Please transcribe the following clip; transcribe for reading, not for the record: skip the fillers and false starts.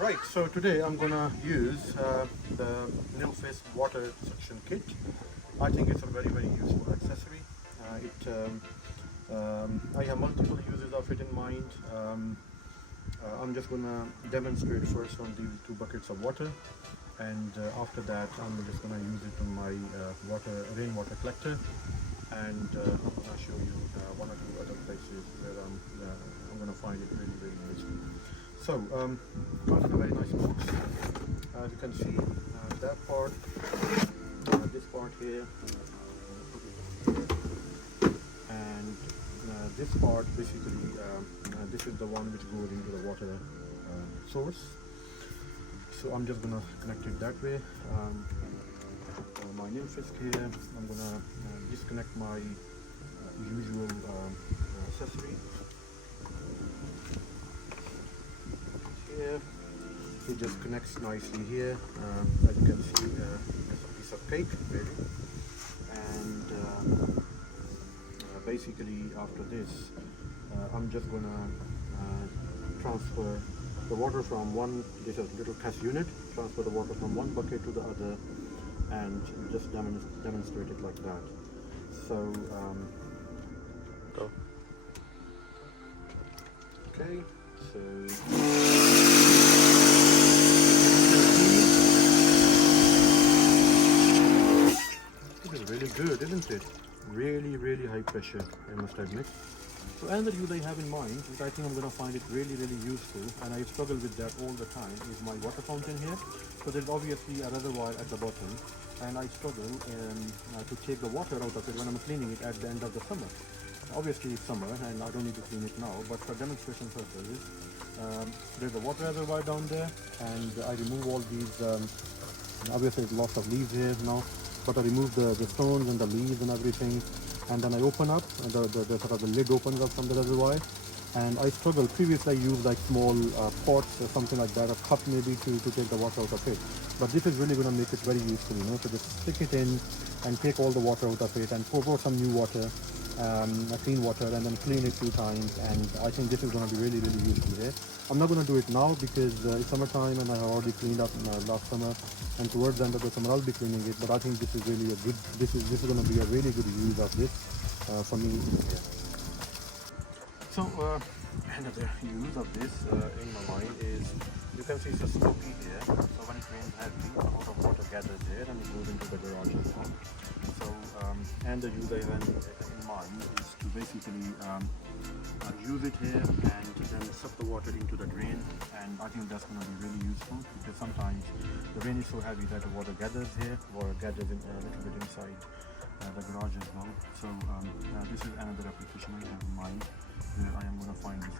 Right, so today I'm gonna use the Nilfisk Water Suction Kit. I think it's a very useful accessory. I have multiple uses of it in mind. I'm just gonna demonstrate first on these two buckets of water, and after that I'm just gonna use it on my rainwater collector, and I'm gonna show you one or two other places where I'm gonna find it really useful. So, comes in a very nice box. As you can see, that part, this part here, and this part basically, this is the one which goes into the water source. So I'm just gonna connect it that way. My Nilfisk here, I'm gonna disconnect my usual accessory. Here, it just connects nicely here. As you can see, it's a piece of cake really, and basically after this, I'm just gonna transfer the water from one. This is a little test unit. Transfer the water from one bucket to the other, and just demonstrate it like that. So, go. Okay, so. Really good, isn't it? Really high pressure, I must admit. So another use I have in mind, which I think I'm going to find it really useful, and I struggle with that all the time, is my water fountain here. So there's obviously a reservoir at the bottom, and I struggle to take the water out of it when I'm cleaning it at the end of the summer. Obviously it's summer and I don't need to clean it now, but for demonstration purposes, there's a water reservoir down there, and I remove all these, obviously there's lots of leaves here now, but I remove the stones and the leaves and everything, and then I open up, the sort of the lid opens up from the reservoir, and I struggle. Previously I used like small pots or something like that, a cup maybe to take the water out of it, but this is really going to make it very useful, you know. So just stick it in and take all the water out of it and pour some new water, clean water, and then clean it 2 times, and I think this is going to be really useful here. I'm not going to do it now because it's summertime and I have already cleaned up last summer, and towards the end of the summer I'll be cleaning it, but I think this is really a good, this is going to be a really good use of this for me here. So another use of this in my mind is, you can see it's a slopey here, so when it rains heavy, a lot of water gathers there and it goes into the garage as well. So and the use I have in mind is to basically use it here and then suck the water into the drain, and I think that's going to be really useful because sometimes the rain is so heavy that the water gathers here or gathers in, a little bit inside the garage as well. So this is another application I have in mind where I am going to find this